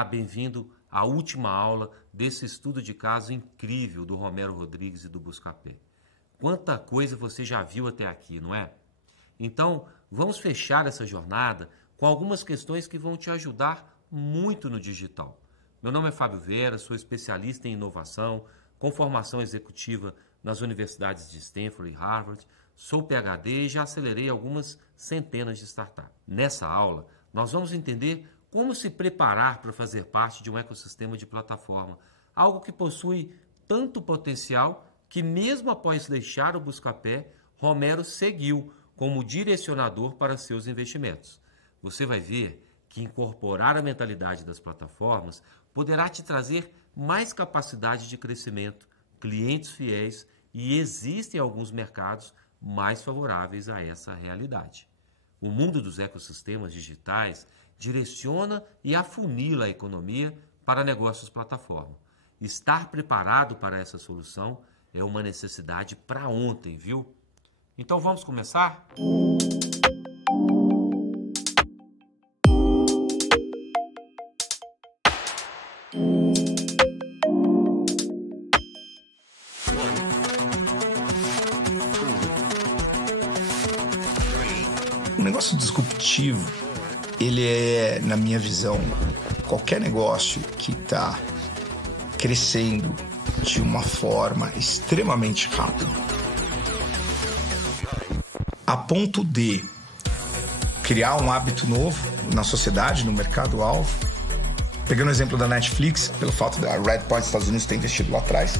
Olá, bem-vindo à última aula desse estudo de caso incrível do Romero Rodrigues e do Buscapé. Quanta coisa você já viu até aqui, não é? Então, vamos fechar essa jornada com algumas questões que vão te ajudar muito no digital. Meu nome é Fábio Vera, sou especialista em inovação, com formação executiva nas universidades de Stanford e Harvard, sou PhD e já acelerei algumas centenas de startups. Nessa aula, nós vamos entender como se preparar para fazer parte de um ecossistema de plataforma, algo que possui tanto potencial que, mesmo após deixar o Buscapé, Romero seguiu como direcionador para seus investimentos. Você vai ver que incorporar a mentalidade das plataformas poderá te trazer mais capacidade de crescimento, clientes fiéis e existem alguns mercados mais favoráveis a essa realidade. O mundo dos ecossistemas digitais direciona e afunila a economia para negócios plataforma. Estar preparado para essa solução é uma necessidade para ontem, viu? Então vamos começar? O negócio disruptivo, ele é, na minha visão, qualquer negócio que está crescendo de uma forma extremamente rápida, a ponto de criar um hábito novo na sociedade, no mercado-alvo. Pegando o exemplo da Netflix, pelo fato da Redpoint dos Estados Unidos ter investido lá atrás,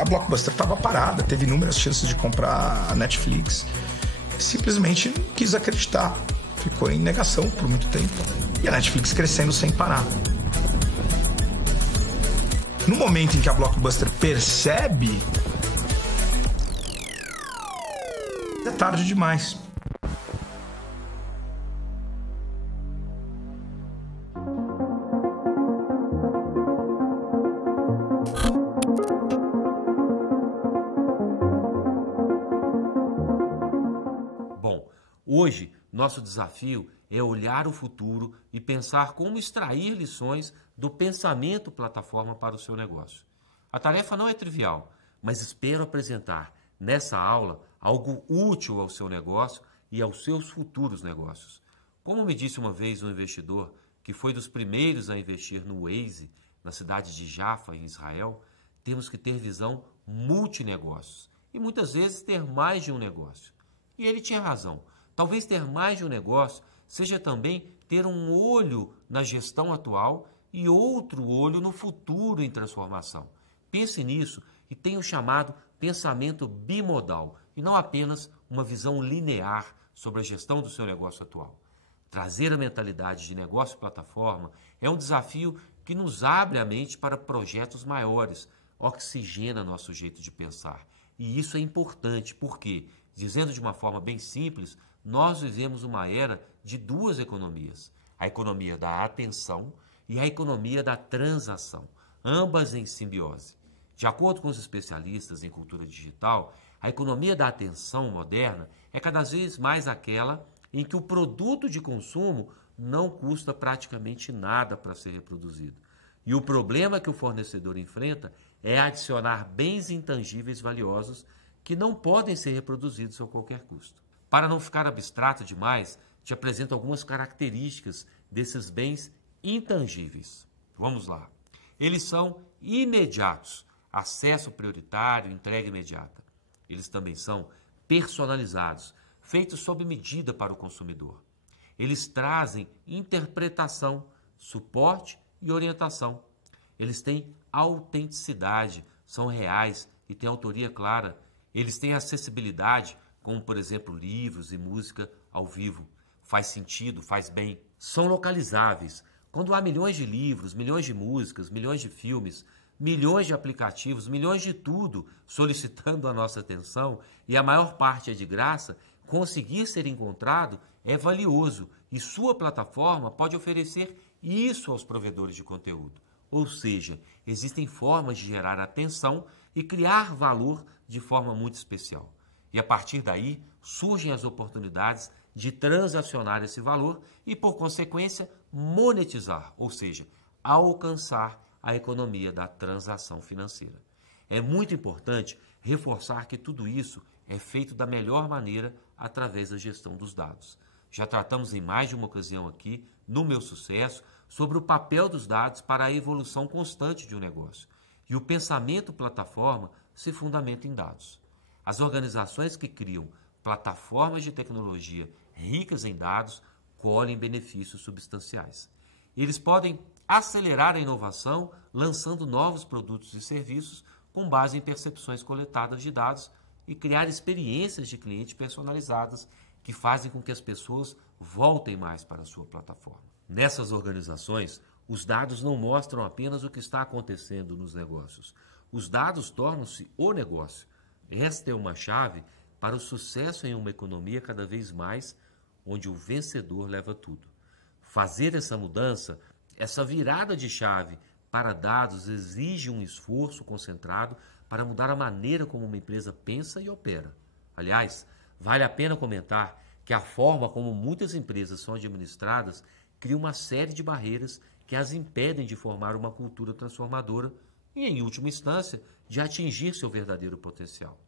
a Blockbuster estava parada, teve inúmeras chances de comprar a Netflix, simplesmente não quis acreditar, ficou em negação por muito tempo, e a Netflix crescendo sem parar. No momento em que a Blockbuster percebe, é tarde demais. Bom, hoje nosso desafio é olhar o futuro e pensar como extrair lições do pensamento plataforma para o seu negócio. A tarefa não é trivial, mas espero apresentar nessa aula algo útil ao seu negócio e aos seus futuros negócios. Como me disse uma vez um investidor que foi dos primeiros a investir no Waze, na cidade de Jaffa, em Israel, temos que ter visão multinegócios e muitas vezes ter mais de um negócio. E ele tinha razão. Talvez ter mais de um negócio seja também ter um olho na gestão atual e outro olho no futuro em transformação. Pense nisso e tenha o chamado pensamento bimodal e não apenas uma visão linear sobre a gestão do seu negócio atual. Trazer a mentalidade de negócio plataforma é um desafio que nos abre a mente para projetos maiores, oxigena nosso jeito de pensar. E isso é importante porque, dizendo de uma forma bem simples, nós vivemos uma era de duas economias. A economia da atenção e a economia da transação, ambas em simbiose. De acordo com os especialistas em cultura digital, a economia da atenção moderna é cada vez mais aquela em que o produto de consumo não custa praticamente nada para ser reproduzido. E o problema que o fornecedor enfrenta é adicionar bens intangíveis valiosos que não podem ser reproduzidos a qualquer custo. Para não ficar abstrato demais, te apresento algumas características desses bens intangíveis. Vamos lá. Eles são imediatos, acesso prioritário, entrega imediata. Eles também são personalizados, feitos sob medida para o consumidor. Eles trazem interpretação, suporte e orientação. Eles têm autenticidade, são reais e têm autoria clara. Eles têm acessibilidade, como, por exemplo, livros e música ao vivo. Faz sentido, faz bem. São localizáveis. Quando há milhões de livros, milhões de músicas, milhões de filmes, milhões de aplicativos, milhões de tudo solicitando a nossa atenção e a maior parte é de graça, conseguir ser encontrado é valioso e sua plataforma pode oferecer isso aos provedores de conteúdo. Ou seja, existem formas de gerar atenção e criar valor de forma muito especial. E a partir daí surgem as oportunidades de transacionar esse valor e, por consequência, monetizar, ou seja, alcançar a economia da transação financeira. É muito importante reforçar que tudo isso é feito da melhor maneira através da gestão dos dados. Já tratamos em mais de uma ocasião aqui, no Meu Sucesso, sobre o papel dos dados para a evolução constante de um negócio. E o pensamento plataforma se fundamenta em dados. As organizações que criam plataformas de tecnologia ricas em dados colhem benefícios substanciais. Eles podem acelerar a inovação lançando novos produtos e serviços com base em percepções coletadas de dados e criar experiências de cliente personalizadas que fazem com que as pessoas voltem mais para a sua plataforma. Nessas organizações, os dados não mostram apenas o que está acontecendo nos negócios. Os dados tornam-se o negócio. Esta é uma chave para o sucesso em uma economia cada vez mais onde o vencedor leva tudo. Fazer essa mudança, essa virada de chave para dados exige um esforço concentrado para mudar a maneira como uma empresa pensa e opera. Aliás, vale a pena comentar que a forma como muitas empresas são administradas cria uma série de barreiras que as impedem de formar uma cultura transformadora e, em última instância, de atingir seu verdadeiro potencial.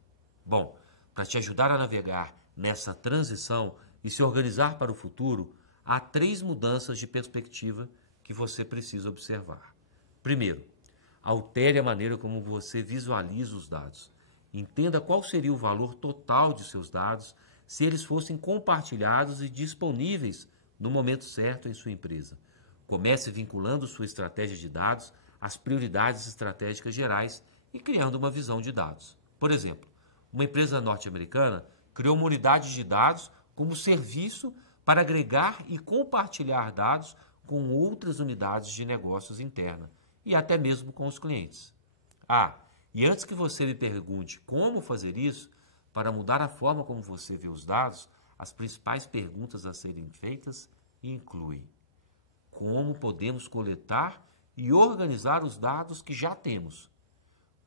Bom, para te ajudar a navegar nessa transição e se organizar para o futuro, há 3 mudanças de perspectiva que você precisa observar. Primeiro, altere a maneira como você visualiza os dados. Entenda qual seria o valor total de seus dados se eles fossem compartilhados e disponíveis no momento certo em sua empresa. Comece vinculando sua estratégia de dados às prioridades estratégicas gerais e criando uma visão de dados. Por exemplo, uma empresa norte-americana criou uma unidade de dados como serviço para agregar e compartilhar dados com outras unidades de negócios interna e até mesmo com os clientes. E antes que você me pergunte como fazer isso, para mudar a forma como você vê os dados, as principais perguntas a serem feitas incluem: como podemos coletar e organizar os dados que já temos?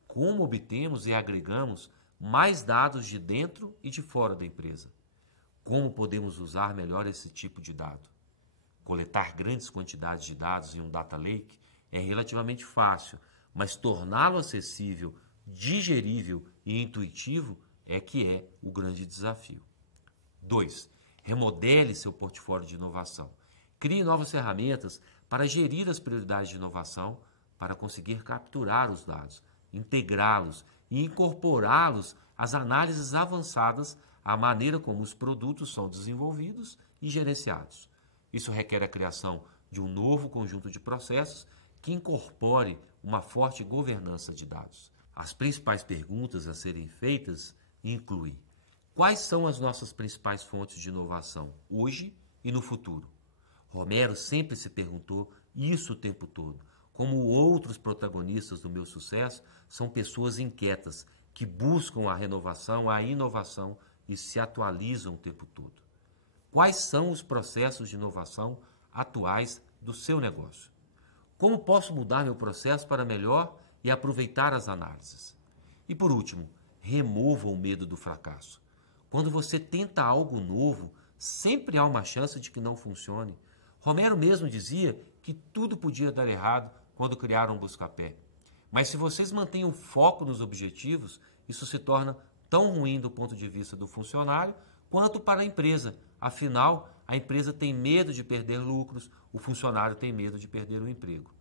Como obtemos e agregamos mais dados de dentro e de fora da empresa? Como podemos usar melhor esse tipo de dado? Coletar grandes quantidades de dados em um data lake é relativamente fácil, mas torná-lo acessível, digerível e intuitivo é que é o grande desafio. 2. Remodele seu portfólio de inovação. Crie novas ferramentas para gerir as prioridades de inovação, para conseguir capturar os dados, integrá-los e incorporá-los às análises avançadas à maneira como os produtos são desenvolvidos e gerenciados. Isso requer a criação de um novo conjunto de processos que incorpore uma forte governança de dados. As principais perguntas a serem feitas incluem: quais são as nossas principais fontes de inovação hoje e no futuro? Romero sempre se perguntou isso o tempo todo. Como outros protagonistas do Meu Sucesso, são pessoas inquietas que buscam a renovação, a inovação e se atualizam o tempo todo. Quais são os processos de inovação atuais do seu negócio? Como posso mudar meu processo para melhor e aproveitar as análises? E por último, remova o medo do fracasso. Quando você tenta algo novo, sempre há uma chance de que não funcione. Romero mesmo dizia que tudo podia dar errado quando criaram o Buscapé. Mas se vocês mantêm o foco nos objetivos, isso se torna tão ruim do ponto de vista do funcionário quanto para a empresa. Afinal, a empresa tem medo de perder lucros, o funcionário tem medo de perder o emprego.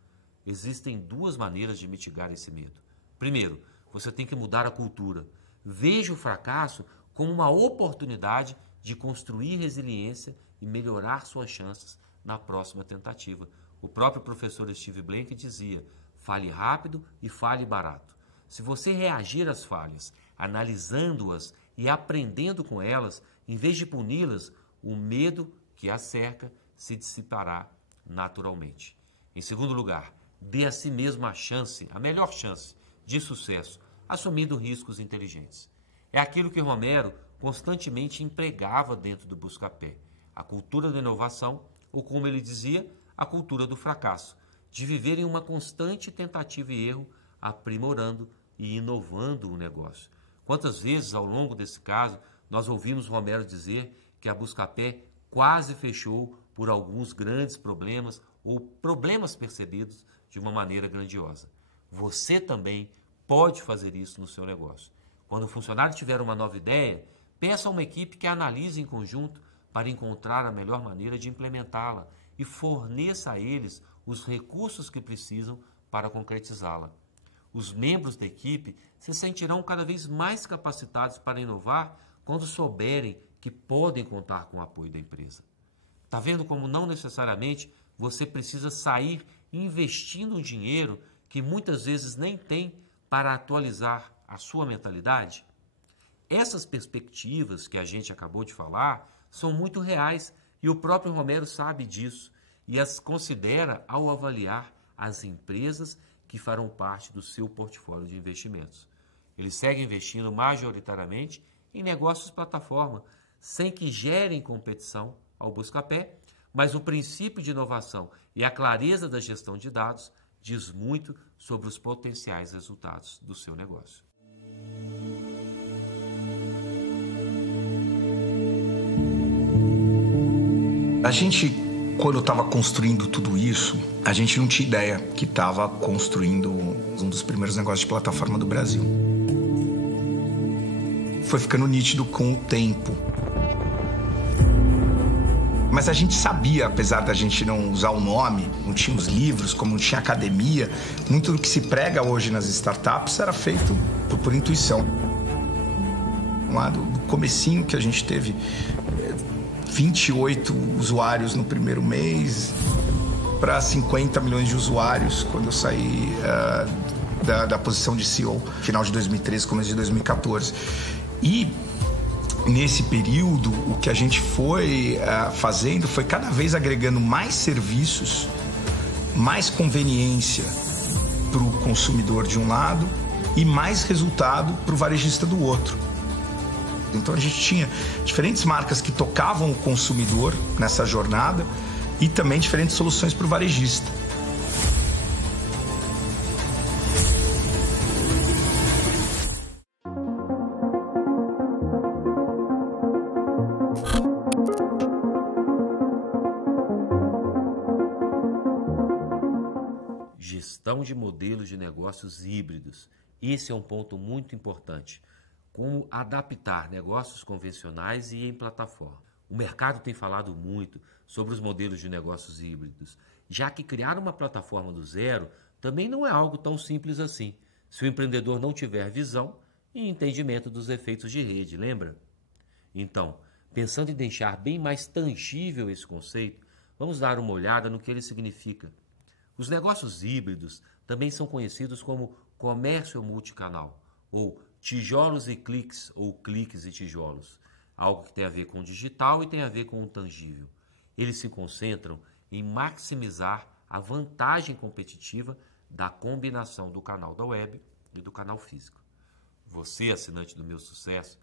Existem 2 maneiras de mitigar esse medo. Primeiro, você tem que mudar a cultura. Veja o fracasso como uma oportunidade de construir resiliência e melhorar suas chances na próxima tentativa. O próprio professor Steve Blank dizia: fale rápido e fale barato. Se você reagir às falhas, analisando-as e aprendendo com elas, em vez de puni-las, o medo que as cerca se dissipará naturalmente. Em segundo lugar, dê a si mesmo a chance, a melhor chance de sucesso, assumindo riscos inteligentes. É aquilo que Romero constantemente empregava dentro do Buscapé: a cultura da inovação, ou como ele dizia, a cultura do fracasso, de viver em uma constante tentativa e erro, aprimorando e inovando o negócio. Quantas vezes ao longo desse caso nós ouvimos Romero dizer que a Buscapé quase fechou por alguns grandes problemas ou problemas percebidos de uma maneira grandiosa. Você também pode fazer isso no seu negócio. Quando o funcionário tiver uma nova ideia, peça a uma equipe que analise em conjunto para encontrar a melhor maneira de implementá-la e forneça a eles os recursos que precisam para concretizá-la. Os membros da equipe se sentirão cada vez mais capacitados para inovar quando souberem que podem contar com o apoio da empresa. Está vendo como não necessariamente você precisa sair investindo um dinheiro que muitas vezes nem tem para atualizar a sua mentalidade? Essas perspectivas que a gente acabou de falar são muito reais e o próprio Romero sabe disso e as considera ao avaliar as empresas que farão parte do seu portfólio de investimentos. Ele segue investindo majoritariamente em negócios plataforma, sem que gerem competição ao Buscapé, mas o princípio de inovação e a clareza da gestão de dados diz muito sobre os potenciais resultados do seu negócio. A gente, quando estava construindo tudo isso, a gente não tinha ideia que estava construindo um dos primeiros negócios de plataforma do Brasil. Foi ficando nítido com o tempo. Mas a gente sabia, apesar da gente não usar o nome, não tinha os livros, como não tinha academia, muito do que se prega hoje nas startups era feito por intuição. Lá do comecinho que a gente teve 28 usuários no primeiro mês para 50 milhões de usuários quando eu saí da posição de CEO, final de 2013, começo de 2014. E nesse período, o que a gente foi fazendo foi cada vez agregando mais serviços, mais conveniência para o consumidor de um lado e mais resultado para o varejista do outro. Então a gente tinha diferentes marcas que tocavam o consumidor nessa jornada e também diferentes soluções para o varejista. Gestão de modelos de negócios híbridos. Esse é um ponto muito importante. Como adaptar negócios convencionais e em plataforma. O mercado tem falado muito sobre os modelos de negócios híbridos, já que criar uma plataforma do zero também não é algo tão simples assim, se o empreendedor não tiver visão e entendimento dos efeitos de rede, lembra? Então, pensando em deixar bem mais tangível esse conceito, vamos dar uma olhada no que ele significa. Os negócios híbridos também são conhecidos como comércio multicanal, ou tijolos e cliques, ou cliques e tijolos, algo que tem a ver com o digital e tem a ver com o tangível. Eles se concentram em maximizar a vantagem competitiva da combinação do canal da web e do canal físico. Você, assinante do Meu Sucesso,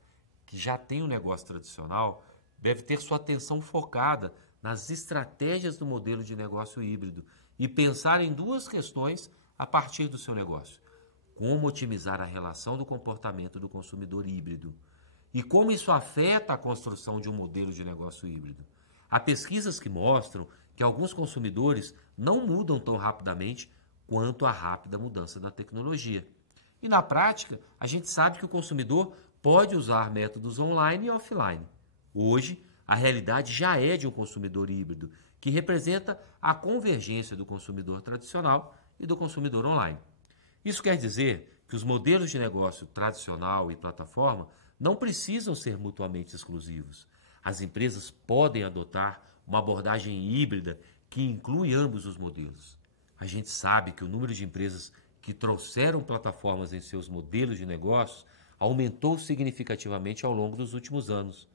que já tem um negócio tradicional, deve ter sua atenção focada nas estratégias do modelo de negócio híbrido e pensar em duas questões a partir do seu negócio. Como otimizar a relação do comportamento do consumidor híbrido e como isso afeta a construção de um modelo de negócio híbrido. Há pesquisas que mostram que alguns consumidores não mudam tão rapidamente quanto a rápida mudança da tecnologia. E na prática, a gente sabe que o consumidor pode usar métodos online e offline. Hoje, a realidade já é de um consumidor híbrido, que representa a convergência do consumidor tradicional e do consumidor online. Isso quer dizer que os modelos de negócio tradicional e plataforma não precisam ser mutuamente exclusivos. As empresas podem adotar uma abordagem híbrida que inclui ambos os modelos. A gente sabe que o número de empresas que trouxeram plataformas em seus modelos de negócios aumentou significativamente ao longo dos últimos anos.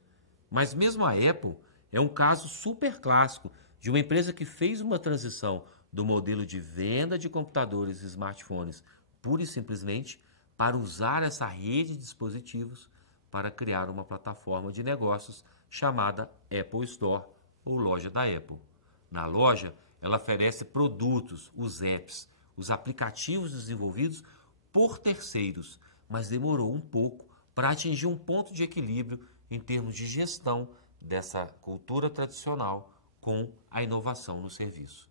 Mas mesmo a Apple é um caso super clássico de uma empresa que fez uma transição do modelo de venda de computadores e smartphones pura e simplesmente para usar essa rede de dispositivos para criar uma plataforma de negócios chamada Apple Store ou loja da Apple. Na loja, ela oferece produtos, os apps, os aplicativos desenvolvidos por terceiros, mas demorou um pouco para atingir um ponto de equilíbrio em termos de gestão dessa cultura tradicional com a inovação no serviço.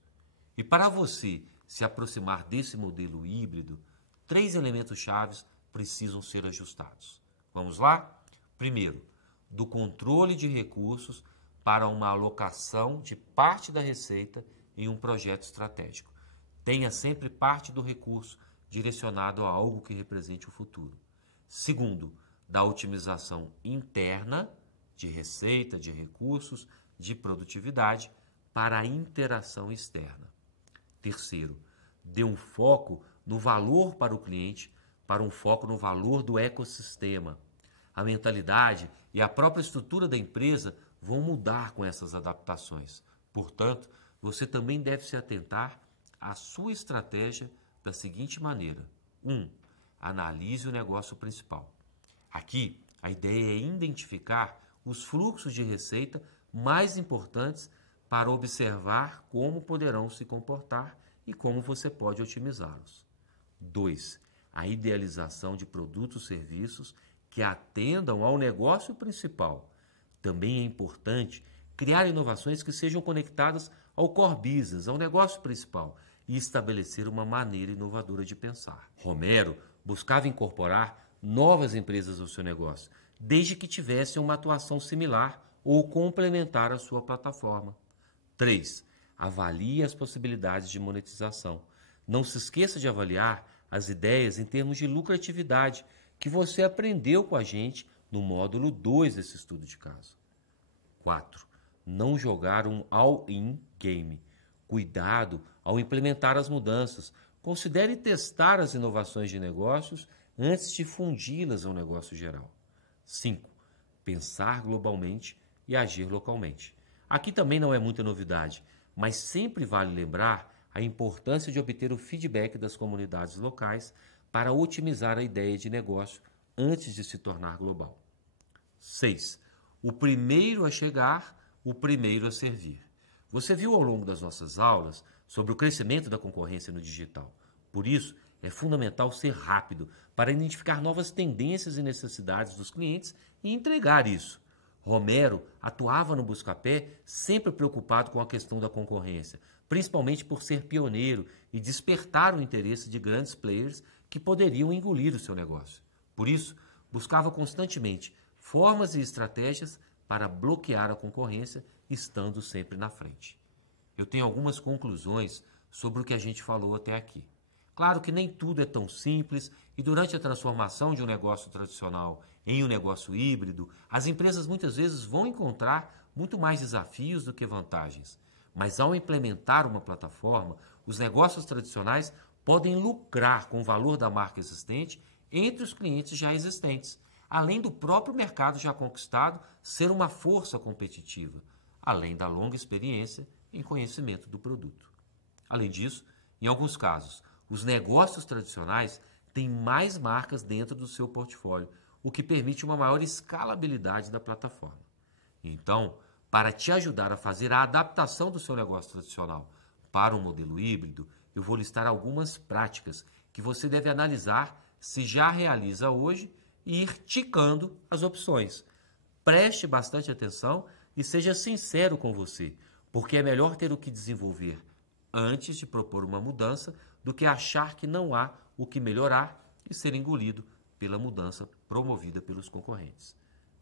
E para você se aproximar desse modelo híbrido, 3 elementos chaves precisam ser ajustados. Vamos lá? Primeiro, do controle de recursos para uma alocação de parte da receita em um projeto estratégico. Tenha sempre parte do recurso direcionado a algo que represente o futuro. Segundo, da otimização interna de receita, de recursos, de produtividade para a interação externa. Terceiro, dê um foco no valor para o cliente, para um foco no valor do ecossistema. A mentalidade e a própria estrutura da empresa vão mudar com essas adaptações. Portanto, você também deve se atentar à sua estratégia da seguinte maneira. 1. Analise o negócio principal. Aqui, a ideia é identificar os fluxos de receita mais importantes para observar como poderão se comportar e como você pode otimizá-los. 2. A idealização de produtos e serviços que atendam ao negócio principal. Também é importante criar inovações que sejam conectadas ao core business, ao negócio principal, e estabelecer uma maneira inovadora de pensar. Romero buscava incorporar novas empresas ao seu negócio, desde que tivessem uma atuação similar ou complementar à sua plataforma. 3. Avalie as possibilidades de monetização. Não se esqueça de avaliar as ideias em termos de lucratividade que você aprendeu com a gente no módulo 2 desse estudo de caso. 4. Não jogar um all-in game. Cuidado ao implementar as mudanças. Considere testar as inovações de negócios antes de fundi-las ao negócio geral. 5. Pensar globalmente e agir localmente. Aqui também não é muita novidade, mas sempre vale lembrar a importância de obter o feedback das comunidades locais para otimizar a ideia de negócio antes de se tornar global. 6. O primeiro a chegar, o primeiro a servir. Você viu ao longo das nossas aulas sobre o crescimento da concorrência no digital. Por isso, é fundamental ser rápido para identificar novas tendências e necessidades dos clientes e entregar isso. Romero atuava no Buscapé sempre preocupado com a questão da concorrência, principalmente por ser pioneiro e despertar o interesse de grandes players que poderiam engolir o seu negócio. Por isso, buscava constantemente formas e estratégias para bloquear a concorrência, estando sempre na frente. Eu tenho algumas conclusões sobre o que a gente falou até aqui. Claro que nem tudo é tão simples e durante a transformação de um negócio tradicional em um negócio híbrido, as empresas muitas vezes vão encontrar muito mais desafios do que vantagens. Mas ao implementar uma plataforma, os negócios tradicionais podem lucrar com o valor da marca existente entre os clientes já existentes, além do próprio mercado já conquistado ser uma força competitiva, além da longa experiência em conhecimento do produto. Além disso, em alguns casos, os negócios tradicionais têm mais marcas dentro do seu portfólio, o que permite uma maior escalabilidade da plataforma. Então, para te ajudar a fazer a adaptação do seu negócio tradicional para um modelo híbrido, eu vou listar algumas práticas que você deve analisar se já realiza hoje e ir ticando as opções. Preste bastante atenção e seja sincero com você, porque é melhor ter o que desenvolver antes de propor uma mudança do que achar que não há o que melhorar e ser engolido pela mudança promovida pelos concorrentes.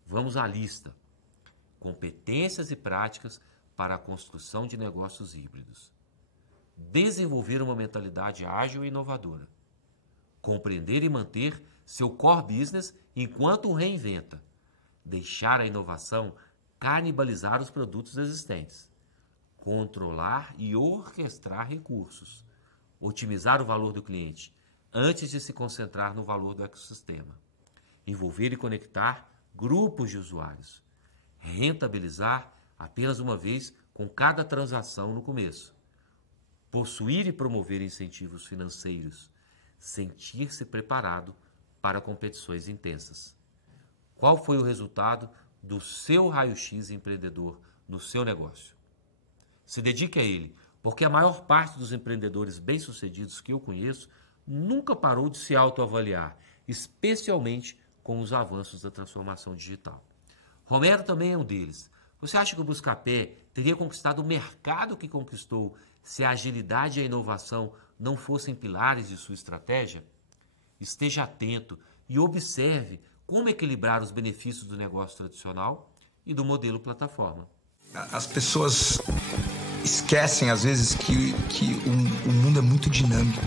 Vamos à lista. Competências e práticas para a construção de negócios híbridos. Desenvolver uma mentalidade ágil e inovadora. Compreender e manter seu core business enquanto o reinventa. Deixar a inovação canibalizar os produtos existentes. Controlar e orquestrar recursos. Otimizar o valor do cliente antes de se concentrar no valor do ecossistema. Envolver e conectar grupos de usuários. Rentabilizar apenas uma vez com cada transação no começo. Possuir e promover incentivos financeiros. Sentir-se preparado para competições intensas. Qual foi o resultado do seu raio-x empreendedor no seu negócio? Se dedique a ele, porque a maior parte dos empreendedores bem-sucedidos que eu conheço nunca parou de se autoavaliar, especialmente com os avanços da transformação digital. Romero também é um deles. Você acha que o Buscapé teria conquistado o mercado que conquistou se a agilidade e a inovação não fossem pilares de sua estratégia? Esteja atento e observe como equilibrar os benefícios do negócio tradicional e do modelo plataforma. As pessoas esquecem, às vezes, que o mundo é muito dinâmico.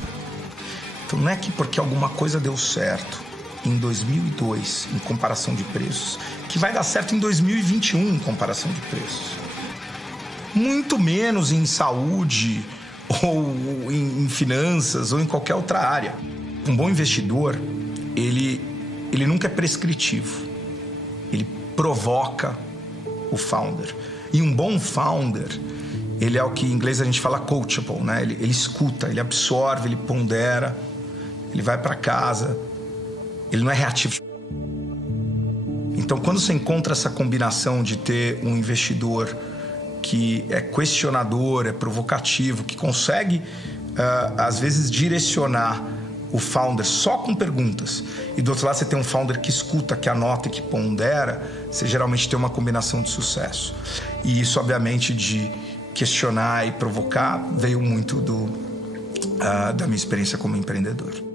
Então, não é que porque alguma coisa deu certo em 2002, em comparação de preços, que vai dar certo em 2021, em comparação de preços. Muito menos em saúde, ou em finanças, ou em qualquer outra área. Um bom investidor, ele nunca é prescritivo. Ele provoca o founder. E um bom founder, ele é o que em inglês a gente fala coachable, né? Ele escuta, ele absorve, ele pondera, ele vai para casa, ele não é reativo. Então, quando você encontra essa combinação de ter um investidor que é questionador, é provocativo, que consegue, às vezes, direcionar o founder só com perguntas, e do outro lado você tem um founder que escuta, que anota e que pondera, você geralmente tem uma combinação de sucesso. E isso, obviamente, de questionar e provocar, veio muito da minha experiência como empreendedor.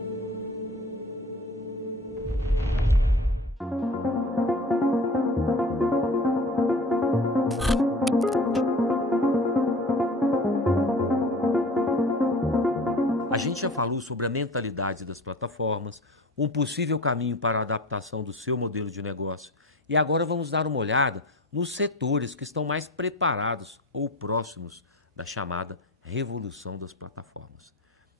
A gente já falou sobre a mentalidade das plataformas, um possível caminho para a adaptação do seu modelo de negócio. E agora vamos dar uma olhada nos setores que estão mais preparados ou próximos da chamada revolução das plataformas.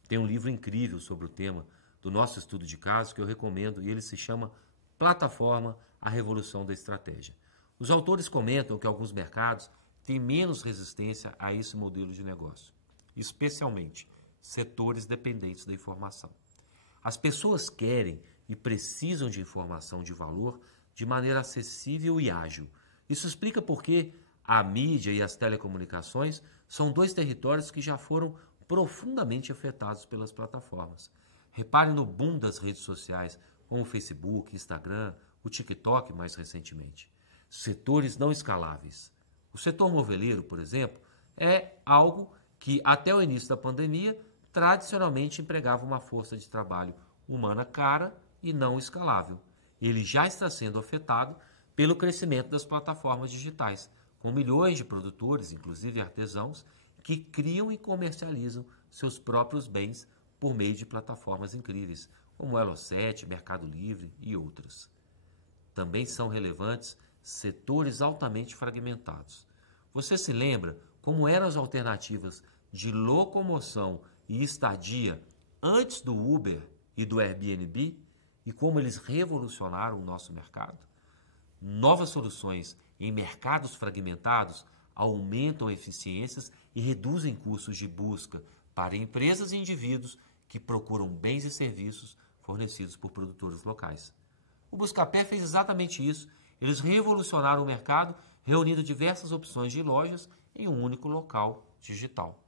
Tem um livro incrível sobre o tema do nosso estudo de caso que eu recomendo e ele se chama Plataforma, a Revolução da Estratégia. Os autores comentam que alguns mercados têm menos resistência a esse modelo de negócio, especialmente setores dependentes da informação. As pessoas querem e precisam de informação de valor de maneira acessível e ágil. Isso explica por que a mídia e as telecomunicações são dois territórios que já foram profundamente afetados pelas plataformas. Reparem no boom das redes sociais, como o Facebook, Instagram, o TikTok mais recentemente. Setores não escaláveis. O setor moveleiro, por exemplo, é algo que até o início da pandemia tradicionalmente empregava uma força de trabalho humana cara e não escalável. Ele já está sendo afetado pelo crescimento das plataformas digitais, com milhões de produtores, inclusive artesãos, que criam e comercializam seus próprios bens por meio de plataformas incríveis, como o Elo7, Mercado Livre e outras. Também são relevantes setores altamente fragmentados. Você se lembra como eram as alternativas de locomoção e estadia antes do Uber e do Airbnb e como eles revolucionaram o nosso mercado? Novas soluções em mercados fragmentados aumentam eficiências e reduzem custos de busca para empresas e indivíduos que procuram bens e serviços fornecidos por produtores locais. O Buscapé fez exatamente isso. Eles revolucionaram o mercado, reunindo diversas opções de lojas em um único local digital.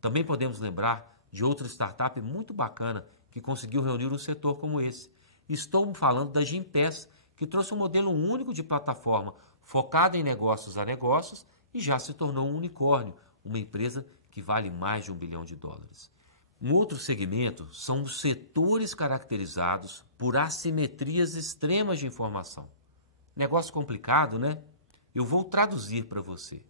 Também podemos lembrar de outra startup muito bacana que conseguiu reunir um setor como esse. Estou falando da Gympass, que trouxe um modelo único de plataforma focado em negócios a negócios e já se tornou um unicórnio, uma empresa que vale mais de $1 bilhão. Um outro segmento são os setores caracterizados por assimetrias extremas de informação. Negócio complicado, né? Eu vou traduzir para você.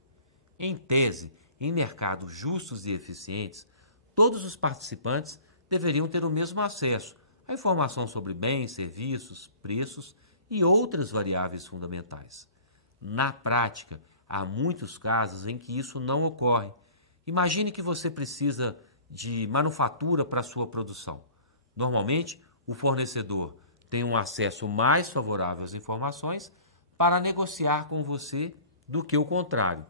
Em tese, em mercados justos e eficientes, todos os participantes deveriam ter o mesmo acesso à informação sobre bens, serviços, preços e outras variáveis fundamentais. Na prática, há muitos casos em que isso não ocorre. Imagine que você precisa de manufatura para a sua produção. Normalmente, o fornecedor tem um acesso mais favorável às informações para negociar com você do que o contrário.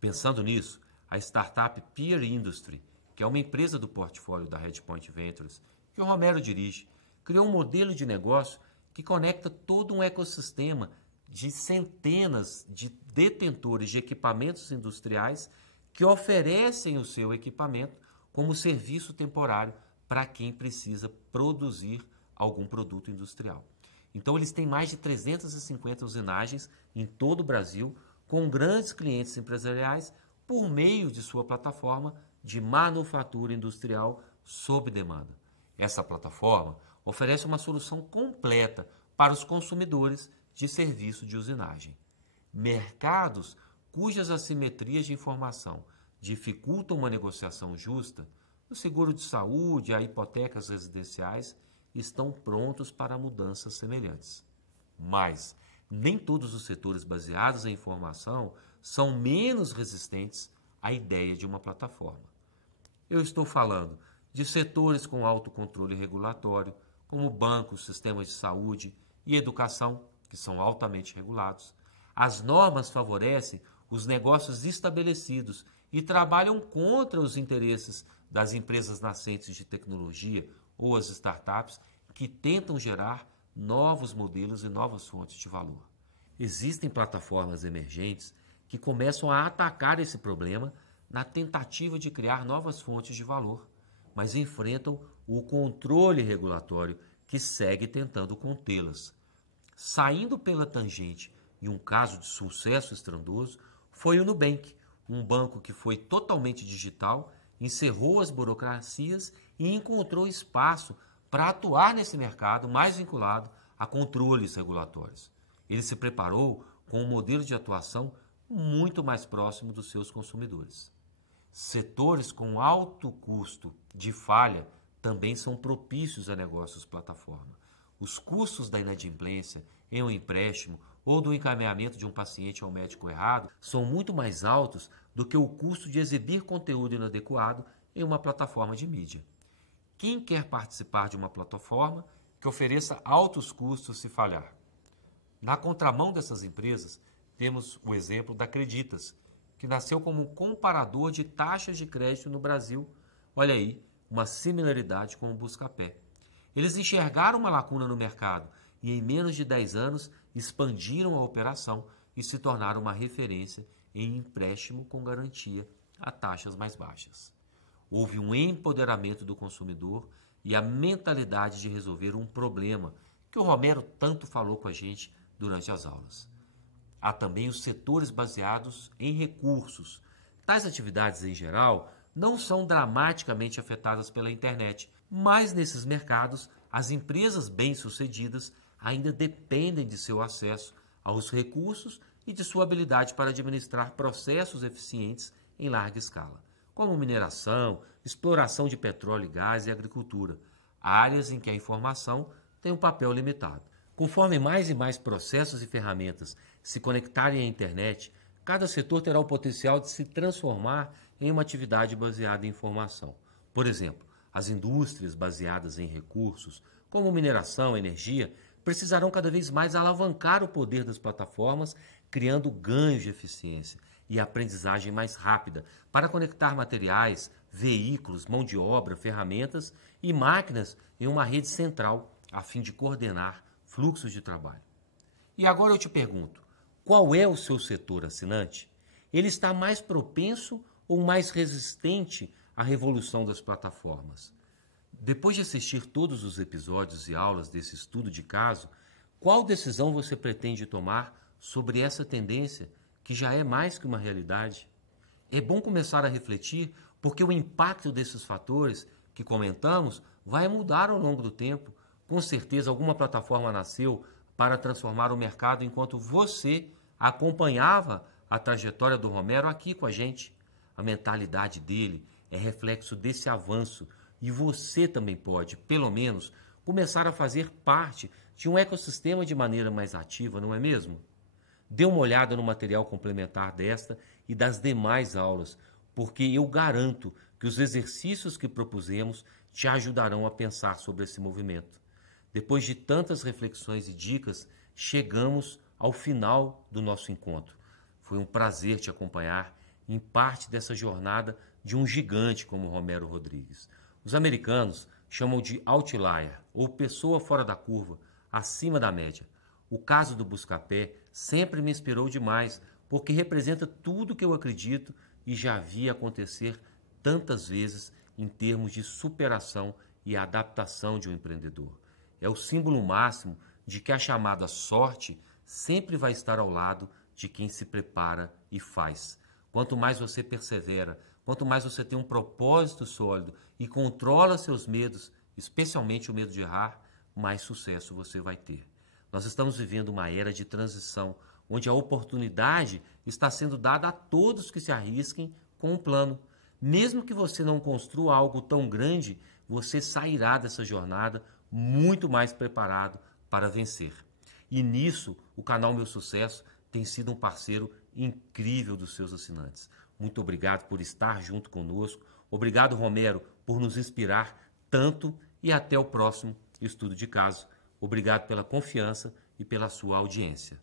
Pensando nisso, a startup Peer Industry, que é uma empresa do portfólio da Redpoint Ventures, que o Romero dirige, criou um modelo de negócio que conecta todo um ecossistema de centenas de detentores de equipamentos industriais que oferecem o seu equipamento como serviço temporário para quem precisa produzir algum produto industrial. Então, eles têm mais de 350 usinagens em todo o Brasil, com grandes clientes empresariais por meio de sua plataforma de manufatura industrial sob demanda. Essa plataforma oferece uma solução completa para os consumidores de serviço de usinagem. Mercados cujas assimetrias de informação dificultam uma negociação justa, o seguro de saúde e as hipotecas residenciais estão prontos para mudanças semelhantes. Mas nem todos os setores baseados em informação são menos resistentes à ideia de uma plataforma. Eu estou falando de setores com alto controle regulatório, como bancos, sistemas de saúde e educação, que são altamente regulados. As normas favorecem os negócios estabelecidos e trabalham contra os interesses das empresas nascentes de tecnologia ou as startups que tentam gerar novos modelos e novas fontes de valor. Existem plataformas emergentes que começam a atacar esse problema na tentativa de criar novas fontes de valor, mas enfrentam o controle regulatório que segue tentando contê-las. Saindo pela tangente e um caso de sucesso estrondoso foi o Nubank, um banco que foi totalmente digital, encerrou as burocracias e encontrou espaço para atuar nesse mercado mais vinculado a controles regulatórios. Ele se preparou com um modelo de atuação muito mais próximo dos seus consumidores. Setores com alto custo de falha também são propícios a negócios plataforma. Os custos da inadimplência em um empréstimo ou do encaminhamento de um paciente ao médico errado são muito mais altos do que o custo de exibir conteúdo inadequado em uma plataforma de mídia. Quem quer participar de uma plataforma que ofereça altos custos se falhar? Na contramão dessas empresas, temos o exemplo da Creditas, que nasceu como um comparador de taxas de crédito no Brasil. Olha aí, uma similaridade com o Buscapé. Eles enxergaram uma lacuna no mercado e em menos de 10 anos expandiram a operação e se tornaram uma referência em empréstimo com garantia a taxas mais baixas. Houve um empoderamento do consumidor e a mentalidade de resolver um problema que o Romero tanto falou com a gente durante as aulas. Há também os setores baseados em recursos. Tais atividades, em geral, não são dramaticamente afetadas pela internet, mas nesses mercados, as empresas bem-sucedidas ainda dependem de seu acesso aos recursos e de sua habilidade para administrar processos eficientes em larga escala, como mineração, exploração de petróleo e gás e agricultura, áreas em que a informação tem um papel limitado. Conforme mais e mais processos e ferramentas se conectarem à internet, cada setor terá o potencial de se transformar em uma atividade baseada em informação. Por exemplo, as indústrias baseadas em recursos, como mineração, energia, precisarão cada vez mais alavancar o poder das plataformas, criando ganhos de eficiência e aprendizagem mais rápida para conectar materiais, veículos, mão de obra, ferramentas e máquinas em uma rede central, a fim de coordenar fluxos de trabalho. E agora eu te pergunto, qual é o seu setor assinante? Ele está mais propenso ou mais resistente à revolução das plataformas? Depois de assistir todos os episódios e aulas desse estudo de caso, qual decisão você pretende tomar sobre essa tendência que já é mais que uma realidade? É bom começar a refletir porque o impacto desses fatores que comentamos vai mudar ao longo do tempo. Com certeza alguma plataforma nasceu para transformar o mercado enquanto você acompanhava a trajetória do Romero aqui com a gente. A mentalidade dele é reflexo desse avanço e você também pode, pelo menos, começar a fazer parte de um ecossistema de maneira mais ativa, não é mesmo? Dê uma olhada no material complementar desta e das demais aulas, porque eu garanto que os exercícios que propusemos te ajudarão a pensar sobre esse movimento. Depois de tantas reflexões e dicas, chegamos ao final do nosso encontro. Foi um prazer te acompanhar em parte dessa jornada de um gigante como Romero Rodrigues. Os americanos chamam de outlier, ou pessoa fora da curva, acima da média. O caso do Buscapé sempre me inspirou demais, porque representa tudo que eu acredito e já vi acontecer tantas vezes em termos de superação e adaptação de um empreendedor. É o símbolo máximo de que a chamada sorte sempre vai estar ao lado de quem se prepara e faz. Quanto mais você persevera, quanto mais você tem um propósito sólido e controla seus medos, especialmente o medo de errar, mais sucesso você vai ter. Nós estamos vivendo uma era de transição, onde a oportunidade está sendo dada a todos que se arrisquem com um plano. Mesmo que você não construa algo tão grande, você sairá dessa jornada muito mais preparado para vencer. E nisso, o canal Meu Sucesso tem sido um parceiro incrível dos seus assinantes. Muito obrigado por estar junto conosco. Obrigado, Romero, por nos inspirar tanto e até o próximo estudo de caso. Obrigado pela confiança e pela sua audiência.